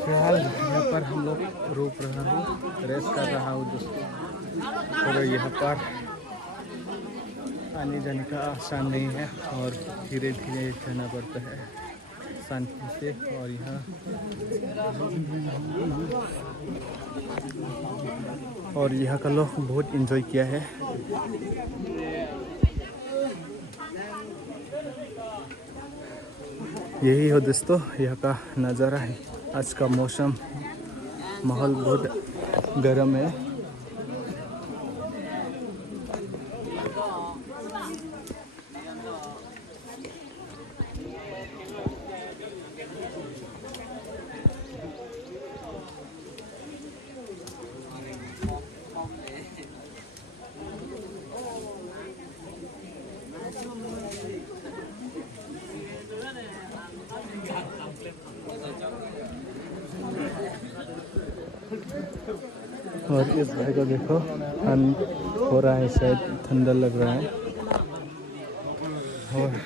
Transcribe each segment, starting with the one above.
फिलहाल यहाँ पर हम लोग रुक रहा हूँ, रेस्ट कर रहा हूँ दोस्तों। और यहाँ पर आने जाने का आसान नहीं है और धीरे धीरे जाना पड़ता है शांति से। और यहाँ का लोग बहुत एंजॉय किया है। यही हो दोस्तों यहाँ का नज़ारा है। आज का मौसम माहौल बहुत गर्म है। और इस भाई को देखो, ठंड हो रहा है, शायद ठंडा लग रहा है। और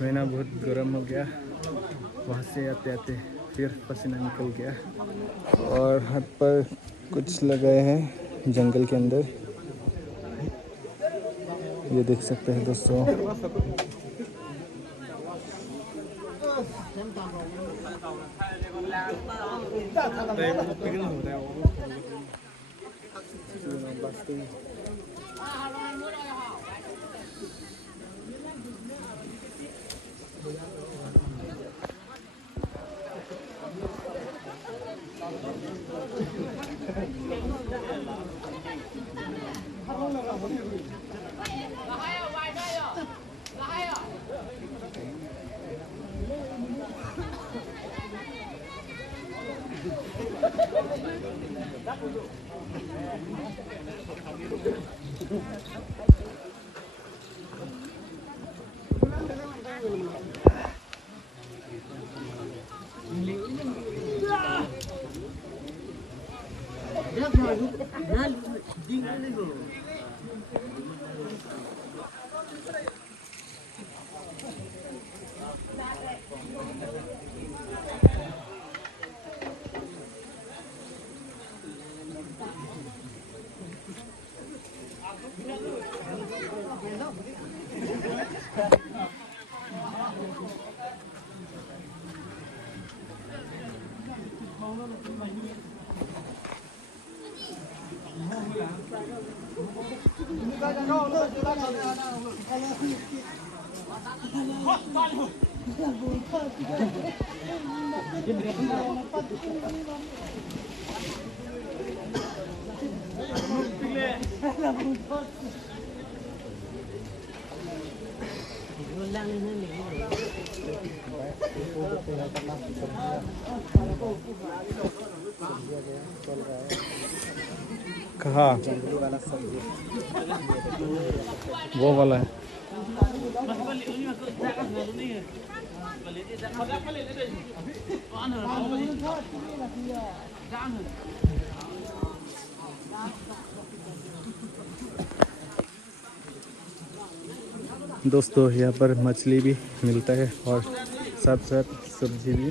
महीना बहुत गर्म हो गया, वहाँ से आते आते फिर पसीना निकल गया। और हाथ पर कुछ लगाए हैं जंगल के अंदर, ये देख सकते हैं दोस्तों। कहाँ वो वाला है? दोस्तों यहाँ पर मछली भी मिलता है और साथ साथ सब्जी भी।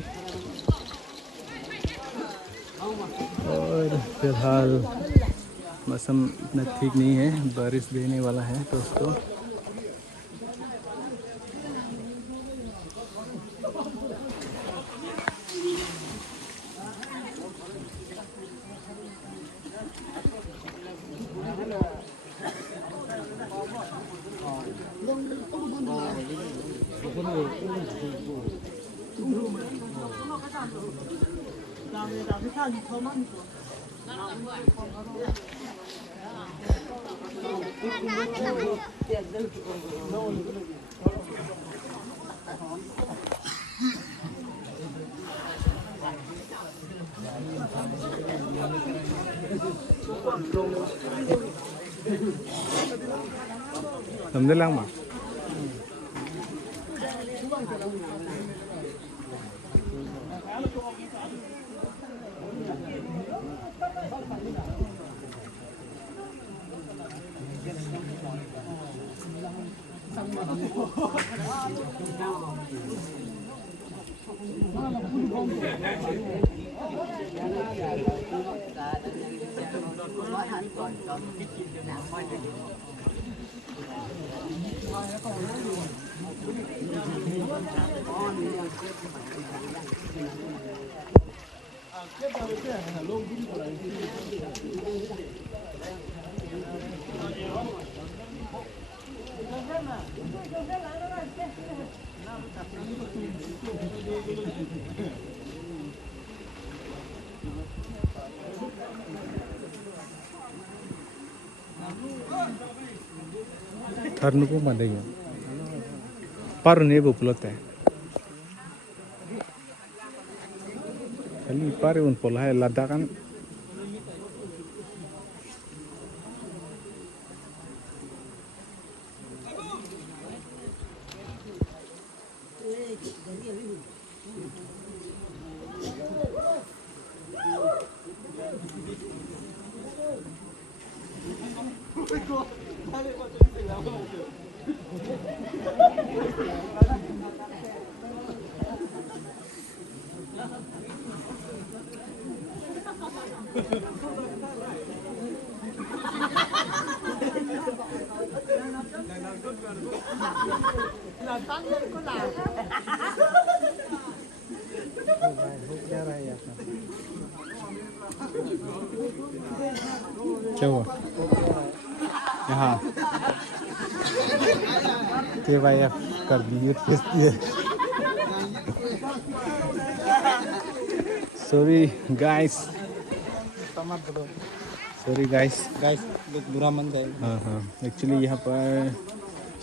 और फिलहाल मौसम इतना ठीक नहीं है, बारिश देने वाला है दोस्तों। Nằm lang mà. Thar nuku mandai ya. Paru ne bukulot hai. Kali paru un pola hai Ladakan. क्या हुआ यहाँ KYF कर दिए फेस दिए सॉरी गाइस बुरा मंद है। हाँ हाँ एक्चुअली यहाँ पर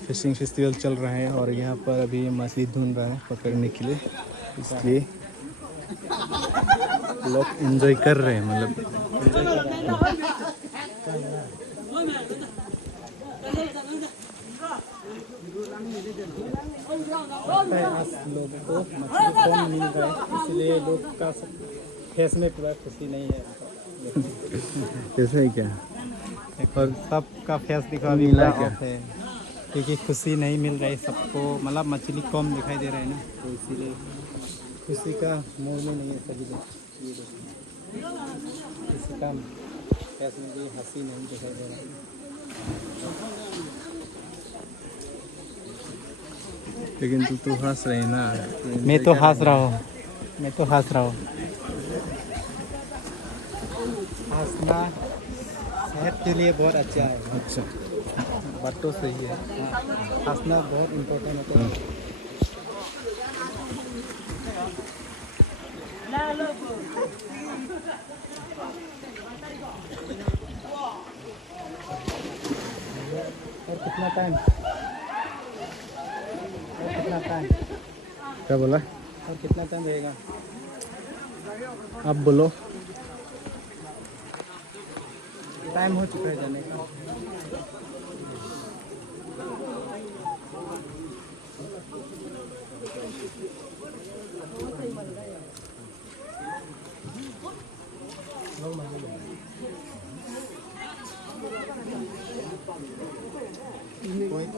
फिशिंग फेस्टिवल चल रहा है और यहाँ पर अभी मछली ढूंढ रहा है पकड़ने के लिए, इसलिए लोग एंजॉय कर रहे हैं मतलब आज लोगों को मछली कम मिल रहा है, इसलिए लोग का फेस में पूरा खुशी नहीं है। ऐसा ही क्या और सबका फेस दिखा भी मिला पूरा क्या? ऑफ है, क्योंकि खुशी नहीं मिल रही सबको, मतलब मछली कम दिखाई दे रहा है ना, तो इसीलिए खुशी का मूड में नहीं है सभी लोग। ये देखो किसी का फेस में भी हंसी नहीं दिखाई दे रहा है। लेकिन तू हंस रही ना। मैं तो हंस रहा हूँ, मैं तो हंस रहा हूँ। हंसना सेहत के लिए बहुत अच्छा है। अच्छा बात तो सही है। हंसना बहुत इम्पोर्टेंट होता है। और कितना टाइम, और कितना टाइम, क्या बोला? और कितना टाइम रहेगा? आप बोलो। टाइम हो चुका है जाने का।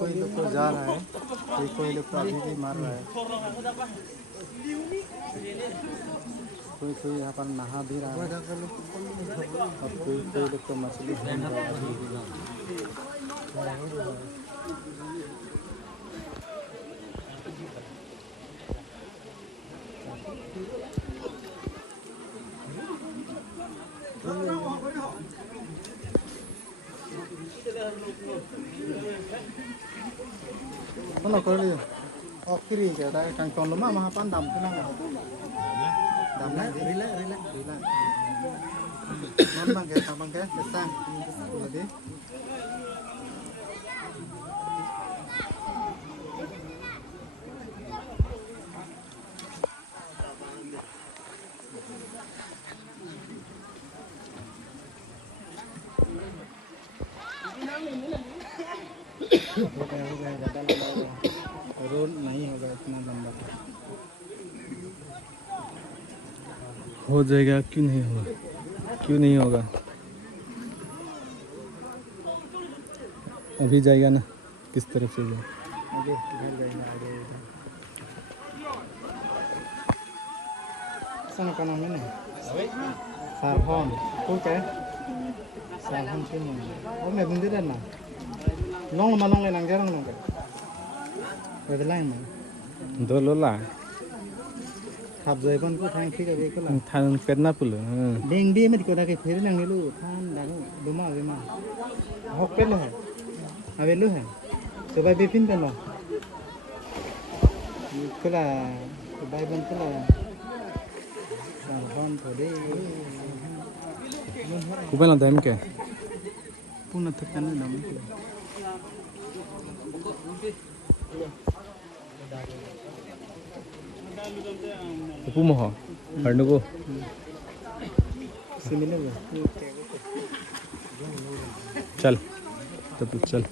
कोई लोग तो जा रहा है, कोई लोग तो अभी भी मार रहा है, कोई यहाँ पर नहा भी रहा है, और कोई लोग तो मछली ढूंढ रहा है। Mana kau ni? Oh kiri je, dah kangkong lemah mah pandam kena nggak? Dam lah, relax. Mana bang ke, kesang, jadi. हो जाएगा क्यों नहीं होगा, क्यों नहीं होगा, अभी जाएगा ना, किस तरफ से जाए, आगे इधर जाएगा, आगे इधर sana kanan mana? Sarhon, oke. Sarhon sini. Oh, nggak bunyi dan nah. Long lama long lenang jarang long kan. Berlain mah. दो लोला Khap rồi con cứ thang thích ở đây có là. थान करना पुल Đeng đi mới có đã cái thế năng này luôn. Than đã đúng mà vậy mà. Học biết luôn hả? À biết luôn hả? Số bài phim tên rồi. Cứ là bài bên cứ là Sarhon thôi đấy. ऊपर ना time क्या Puna tekan lu dong. ऊपर मोह हरने को Sini lu. चल तब चल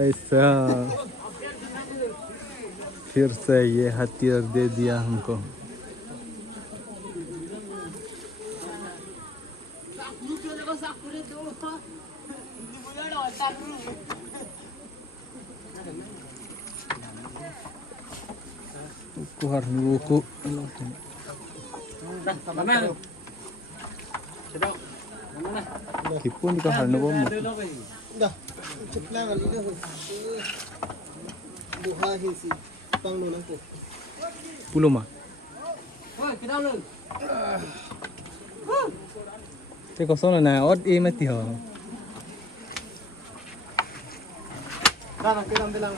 ऐसा फिर से ये हथियार दे दिया हमको kuhar buku kipun di kahar nabo mo Dah, ceplang kali dah. Buha hisi, pang nun aku. pulo ma te kosong na od e mati ho Dah, kita bilang.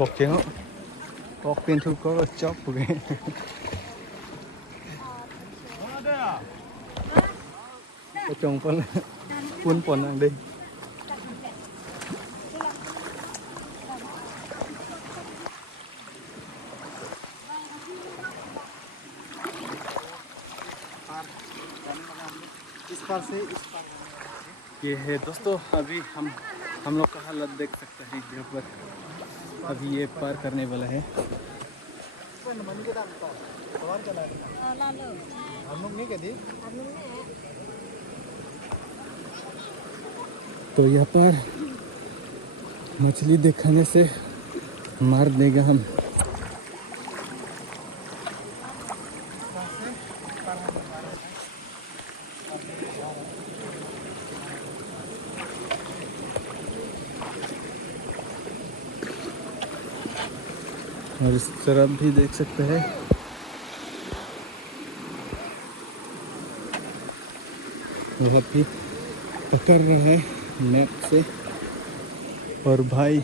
cột chuyện đó cột tiền thu có chóp của cái cái chồng con cuốn quần đang đi इस पार से इस पार. ये है दोस्तों अभी हम लोग का हालत देख सकते हैं यहाँ पर अभी ये पार करने वाला है हम लोग नहीं कहती. तो यहाँ पर मछली दिखाने से मार देगा हम और इस तरफ भी देख सकते हैं वह भी पकड़ रहा है नेट से और भाई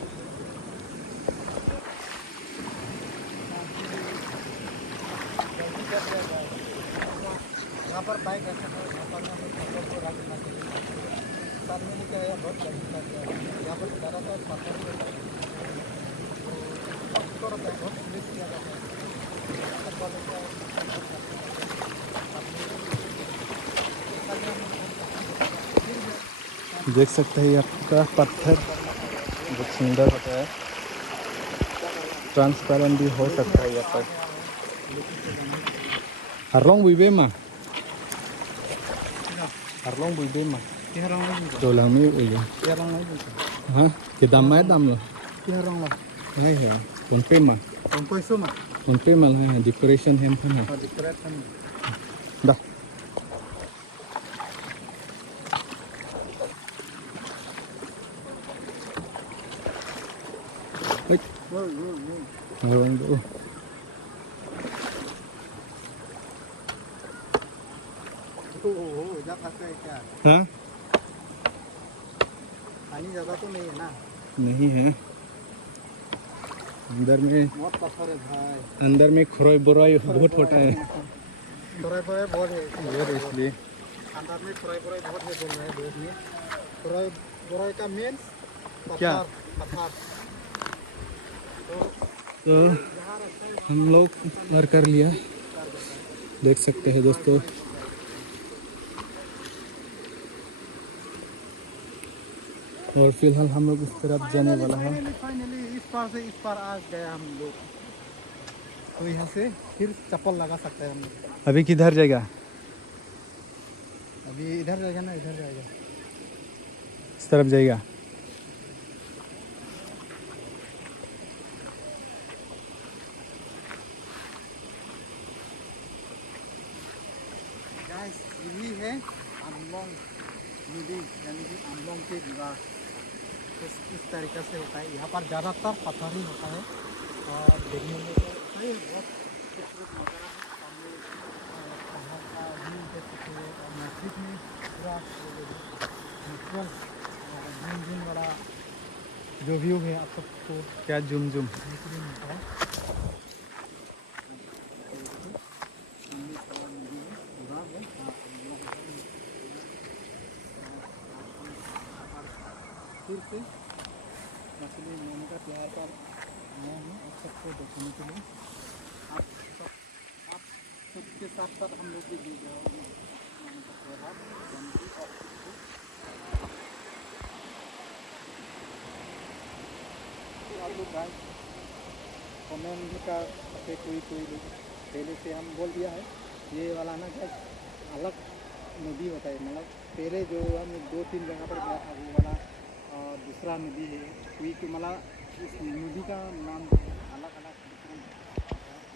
यहाँ पर बाइक रखा है, यहाँ पर को रखना चाहिए. साथ में क्या है, बहुत गंदी यहाँ पर ज़्यादातर पत्थर के बहुत स्लिप किया जाता है. देख सकते हैं आपका पत्थर बहुत सुंदर होता है ट्रांसपेरेंट भी हो सकता है यहाँ पर Harlong buibe mà Harlong buibe mà Kia rong lagi. đồ làm mấy ủi Kia rong lagi. hả cái đam mấy đam rồi Kia rong lah. hay hả còn phim mà Kompoi semua. còn phim mà hay decoration hem thân hả Oh, di kereta nih. dah Ôi, vâng đủ. जा फंस गए क्या? हाँ पानी ज़्यादा तो नहीं है ना? नहीं है अंदर में बहुत पत्थर है भाई। अंदर में खरोई बोराई बहुत होता है थोड़ा थोड़ा बहुत है और इसलिए अंदर में फ्राई फ्राई बहुत है बोल रहे हैं दोस्त में। फ्राई फ्राई का मीन्स क्या? पत्थर। तो तो जहाँ रखता है हम लोग पार कर लिया देख सकते हैं दोस्तों और फिलहाल हम लोग इस तरफ जाने वाला है फाइनली इस पार से इस पार आ गए हम लोग। तो यहाँ से फिर चप्पल लगा सकते हैं हम लोग। अभी किधर जाएगा अभी इधर जाएगा ना, इधर जाएगा। इस तरफ जाएगा गाइस यही है आमलोंग नदी, यानी कि आमलोंग के विवाह इस तरीके से होता है। यहाँ पर ज़्यादातर पत्थर ही होता है और देखने में तो सही है, बहुत खूबसूरत नज़ारा है। सामने पहाड़ का व्यू देख सकते हैं और मस्जिद में पूरा नेचुरल ग्रीन ग्रीन वाला जो व्यू है आप सबको क्या जुम जुम देखने को मिलता है। सामने सारा नदी है, पूरा है। फिर से मछली लेने का प्यार पर मैं हूँ आप सबको देखने के लिए। आप सबके साथ साथ हम लोग भी जुड़ रहे हैं यहाँ का त्यौहार यानी कि आप लोग गाइस कमेंट का पे कोई लोग पहले से हम बोल दिया है ये वाला ना गाइस अलग नदी होता है। मतलब पहले जो हम 2-3 जगह पर गया था वो वाला दूसरा नदी है कोई तो मतलब इस नदी का नाम अलग अलग डिफरेंट है।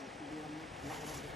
इसलिए हम अलग अलग जगह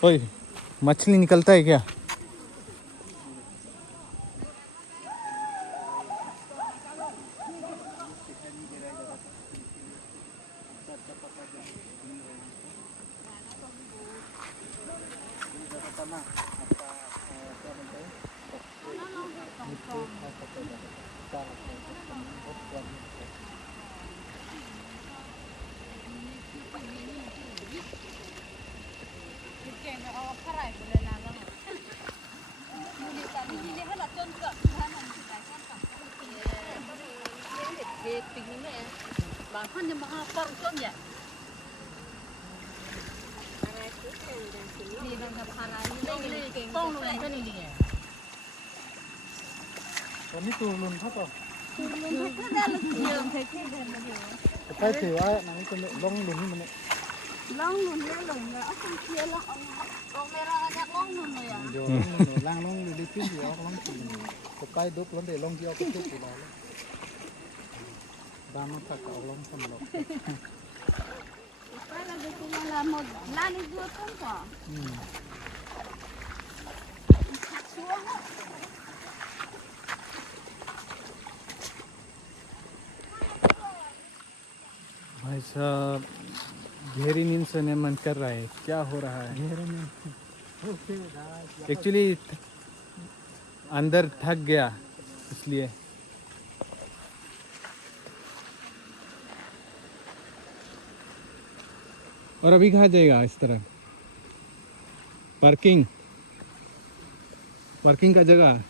पर ओए मछली निकलता है क्या bản thân nhưng mà họ còn chôn vậy đi đang gặp hàng này con nó làm cái này gì Còn mít tù luôn thấp rồi. Cái thì ai nãy con lông lùn mình Long luôn lên lồng là không chia là ông này ra nhạc long luôn rồi à. rồi lang lông đi phim gì lông chỉ cái đốt lông để lông gì cái chút gì đó đam nó thật lông xong rồi Cái là cái cũng là một lá đi đưa không có. Xuống. भाई साहब गहरी नींद सोने मन कर रहा है, क्या हो रहा है? एक्चुअली अंदर थक गया इसलिए। और अभी कहाँ जाएगा इस तरह? पार्किंग पार्किंग का जगह।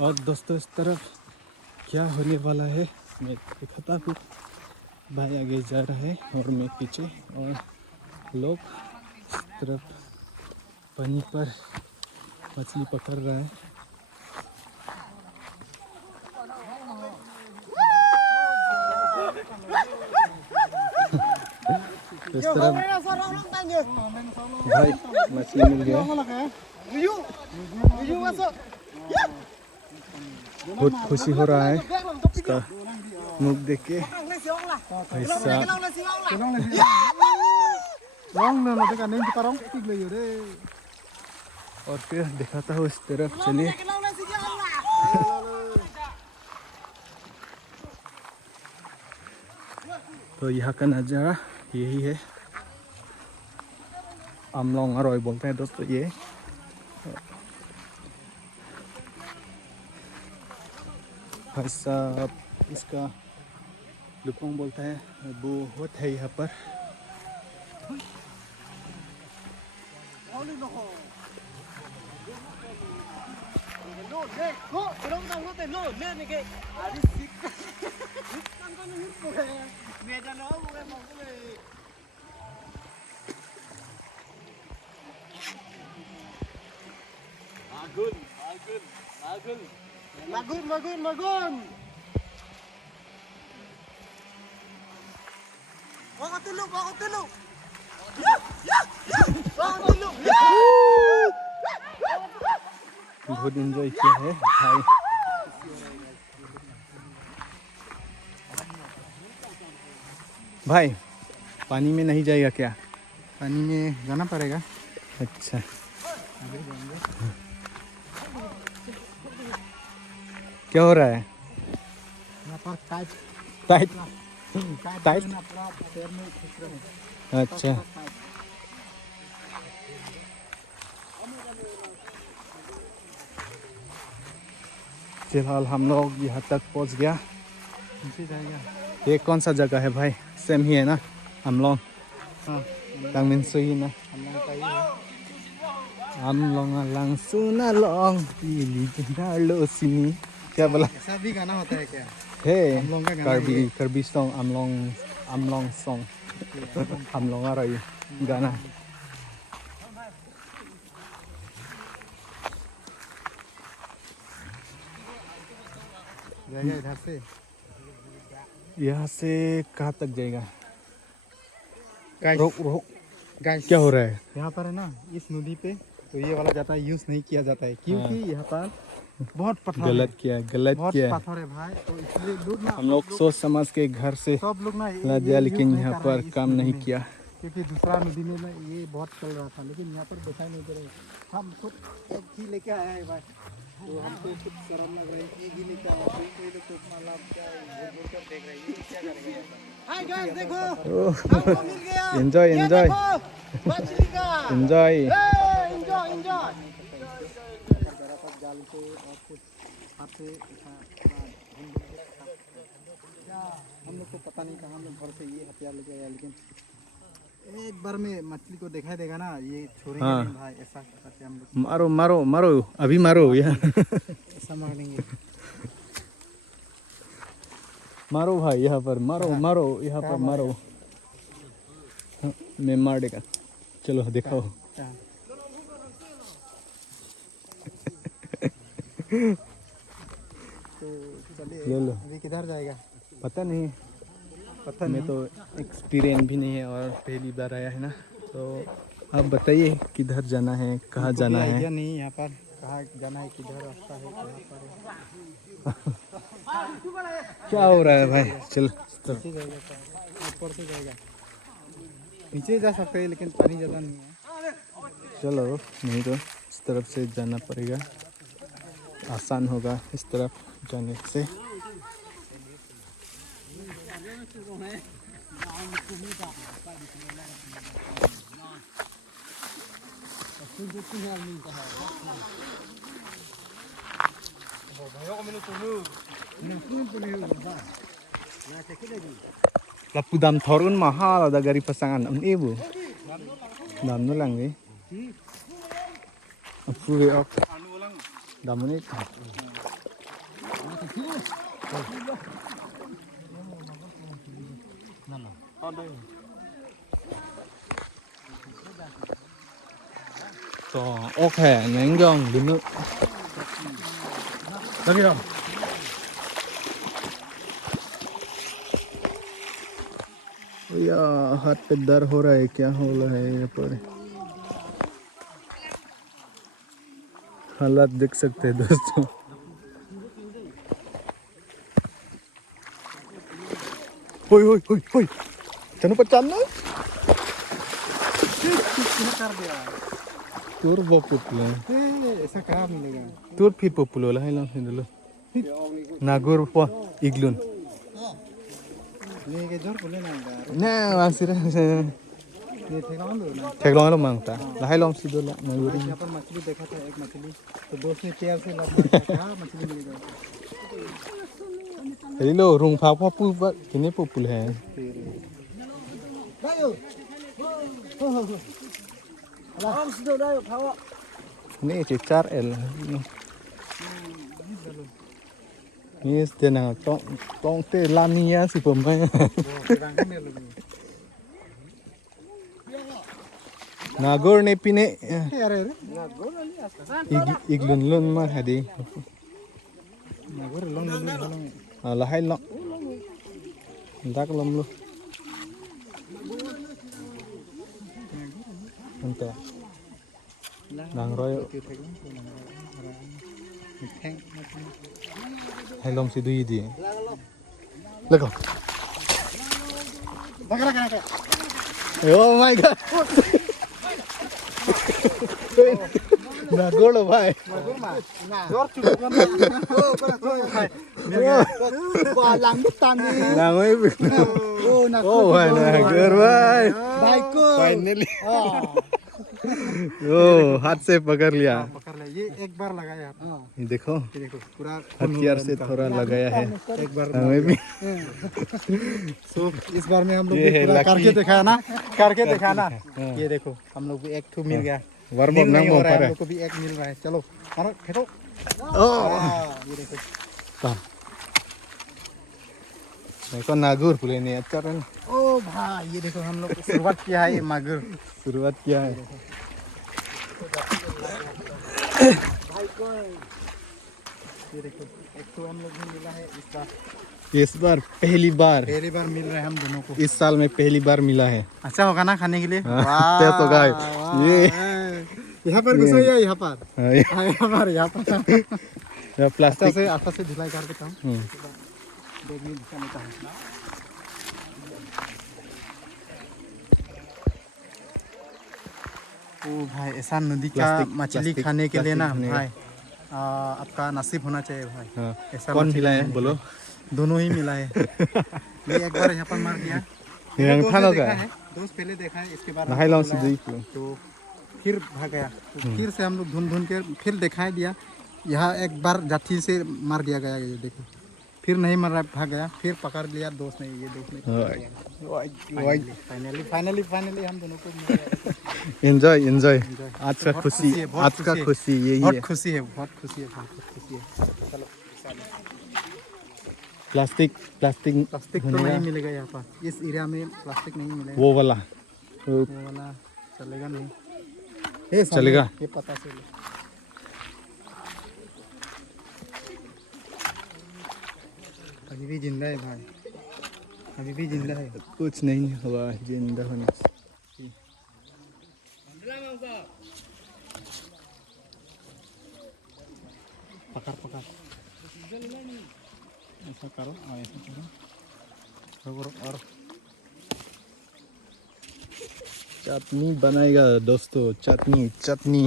और दोस्तों इस तरफ क्या होने वाला है मैं दिखाता हूँ। भाई आगे जा रहा है और मैं पीछे, और लोग इस तरफ पानी पर मछली पकड़ रहा है। इस तरफ भाई मछली मिल गया, बहुत खुशी हो रहा है इसका मुख देख के। भाई साहब और फिर दिखाता हूँ इस तरफ, चलिए। तो यहाँ का नज़ारा यही है। अमलोंग अरोय बोलते हैं दोस्तों ये। भाई साहब इसका लुपोंग बोलता है, बहुत है यहाँ पर। Magun. Wako tulog. बहुत एंजॉय किया है भाई। भाई पानी में नहीं जाएगा क्या? पानी में जाना पड़ेगा। अच्छा क्या हो रहा है? यहाँ पर टाइट। टाइट। अच्छा फिलहाल हम लोग यहाँ तक पहुँच गया। ये कौन सा जगह है भाई? सेम ही है ना, अमलोंग। Tangmin Sui na. Amlong alang sunalong pili लो sini. क्या बोला? ऐसा भी गाना होता है क्या? है अमलोंग का गाना करबी सॉन्ग, अमलोंग सॉन्ग, अमलोंग आ रही गाना। जाएगा इधर से। यहाँ से कहाँ तक जाएगा? गाइस रोक रोक, गाइस क्या हो रहा है? यहाँ पर है ना, इस नदी पे तो ये वाला जाता है, यूज़ नहीं किया जाता है क्योंकि यहाँ पर बहुत पत्थर गलत है, किया, गलत बहुत किया। पत्थर है भाई, तो इसलिए लोग ना, हम लोग सोच समझ के घर से सब लोग ना ला दिया, use लेकिन नहीं यहाँ कर रहे हैं पर इस काम नदी नहीं में। किया। क्योंकि दूसरा नदी में ना ये बहुत चल रहा था, लेकिन यहाँ पर दिखाई नहीं दे रहा है। हम खुद एक ही लेके आया है भाई, तो हमको कुछ शर्म लग रही है कि ये लेके आया, कोई कोई लोग तो मतलब क्या घूर घूर कर देख रहे हैं, ये क्या करेगा। हाय गाइस देखो, हमको मिल गया, एंजॉय एंजॉय मछली का एंजॉय। Enjoy enjoy. जाल से और कुछ हाथ से हम लोग को पता नहीं था, हम लोग घर से ये हथियार लेके आया, लेकिन एक बार में मछली को दिखाई देगा ना, ये छोड़ेंगे हाँ। नहीं भाई, ऐसा करके हम लोग मारो मारो मारो, अभी मारो यार। ऐसा मारेंगे। मारो भाई, यहाँ पर मारो मारो, यहाँ पर मारो। हाँ, मैं मार देगा। चलो दिखाओ। हाँ। तो चलिए, ले लो। अभी किधर जाएगा पता नहीं, पता मैं नहीं। तो एक्सपीरियंस भी नहीं है और पहली बार आया है ना, तो आप बताइए किधर जाना है, कहाँ हमको जाना भी है। आइडिया नहीं यहाँ पर कहाँ जाना है, किधर रास्ता है, कहाँ पर है। क्या हो रहा है भाई? चल नीचे जाएगा तो ऊपर से जाएगा, नीचे जा सकते हैं लेकिन पानी ज़्यादा नहीं है। चलो, नहीं तो इस तरफ से जाना पड़ेगा, आसान होगा इस तरफ जाने से। Lapu dam thorun mahal ada gari pasangan ang ibu. Dam no lang eh. Apu we ok. Dam ni. To ok hai nang gong dunu. Lagi dam. या हाथ पे दर्द हो रहा है, क्या हो रहा है यहाँ पर? हालात देख सकते हैं दोस्तों। होय होय होय होय, चनु पहचान ना? कर दिया तोर बपुतले, ऐसा कहाँ मिलेगा। तोर फिर पपुलो ला है ला हिंदलो। नागोर पो इग्लुन। ये के जोर बोले ना यार, ना वासिरा ये ठेकाऊं दो ना। ठेगलो लो मांगता। ला है लम सिदो ला नागोरी। यहाँ पर मछली देखा था, एक मछली, तो दोस्त ने चेयर से लगा कहा मछली मिलेगा। हेलो रुंग फा पपु बा किने पपुल है। Ini cicar el. Ini tenang tong te lamia si pemain. Nagor ne pine iglun lun ma hadi. Nagor long long long. Lahai lo. Dak lom lu. Ante. Nang royo. Hai lom si dui di. Lego. Oh my god. Nagor lo bhai. जोर चुप कर। बालांग तानी। Namai. ओ ना। Oh Nagor bhai. भाई को। Finally. ओ हाथ से पकड़ लिया। पकड़ ले, ये एक बार लगाया आप। ये देखो ये देखो पूरा हथियार से थोड़ा लगाया है। एक बार हमें भी सो इस बार में हम लोग ये भी है पूरा lucky। करके दिखाया ना, करके दिखाया ना। हाँ। ये देखो हम लोग भी एक ठू मिल गया। वर्म मिल अप नहीं नंग हो रहा है, हम पर लोग को भी एक मिल रहा है। चलो मारो फेंको। ये देखो देखो नागुर पुले ने अच्छा रन ओ भाई, ये देखो हम लोग शुरुआत किया है ये मागुर। शुरुआत किया है। ये देखो एक तो हम लोग भी मिला है इसका, इस बार पहली बार, पहली बार मिल रहा है हम दोनों को। इस साल में पहली बार मिला है। अच्छा होगा ना खाने के लिए। हाँ, वाह, तो गाय वाह, ये यहाँ पर घुसो या यहाँ पर, हाँ, ये हाँ, यहाँ पर अच्छा प्लास्टिक। से ढिलाई कर देता हूँ। देखने दिखाने का है। ओ भाई ऐसा नदी का प्लास्टिक- मछली प्लास्टिक- खाने के लिए ना प्लास्टिक खाने भाई आपका नसीब होना चाहिए भाई। हाँ। ऐसा कौन मछली मिला है खाने बोलो? का। दोनों ही मिला है। ये एक बार यहाँ पर मार दिया, ये दोस्त खाना ने देखा का है, दोस्त पहले देखा है, इसके बाद भाई हमको लॉन्च बुलाया, देख लो। तो फिर भाग गया। तो फिर से हम लोग ढूंढ ढूंढ के फिर दिखाई दिया, यहाँ एक बार जाठी से मार दिया गया। ये देखो फिर नहीं मर रहा, भाग गया, फिर पकड़ लिया दोस्त ने, ये दोस्त ने। फाइनली हम दोनों को मिल गया। एंजॉय एंजॉय, आज का बहुत खुशी, है, बहुत आज का है। खुशी यही बहुत है। खुशी है, बहुत खुशी है, बहुत खुशी है। चलो प्लास्टिक प्लास्टिक प्लास्टिक तो नहीं मिलेगा यहाँ पर, इस एरिया में प्लास्टिक नहीं मिलेगा। वो वाला वो वाला चलेगा नहीं। ये सामने, चलेगा। ये पता चले। अभी भी जिंदा है भाई, अभी भी जिंदा है। कुछ नहीं हुआ जिंदा होने से। पकड़ पकड़, ऐसा करो और ऐसा करो, और चटनी बनाएगा दोस्तों, चटनी चटनी।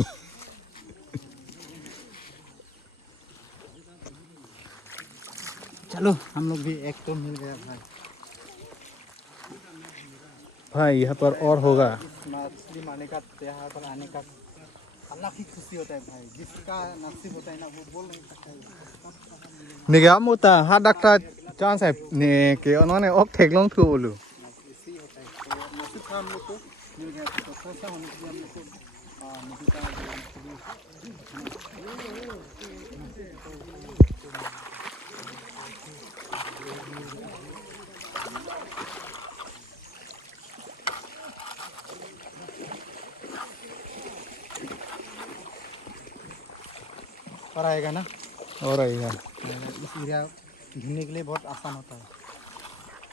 चलो हम लोग भी एक तो मिल गया भाई। भाई यहाँ पर और होगा। मछली मारने का, त्योहार पर आने का अलग ही खुशी होता है भाई। जिसका नसीब होता है ना वो बोल नहीं सकता है। निगाह मुता हाँ डॉक्टर चांस है ने के उन्होंने ओक ठेक लोग थू बोलू। ऐसे ही होता है, तो नसीब था हम लोग को मिल गया। तो कैसा होने के लिए हम लोग को नदी का पर आएगा ना। और आएगा। इस एरिया घूमने के लिए बहुत आसान होता है।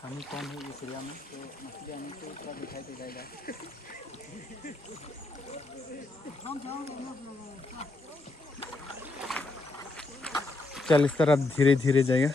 पानी कम है इस एरिया में, तो मछली आने से थोड़ा दिखाई दे जाएगा। चल इस तरफ धीरे धीरे जाएगा।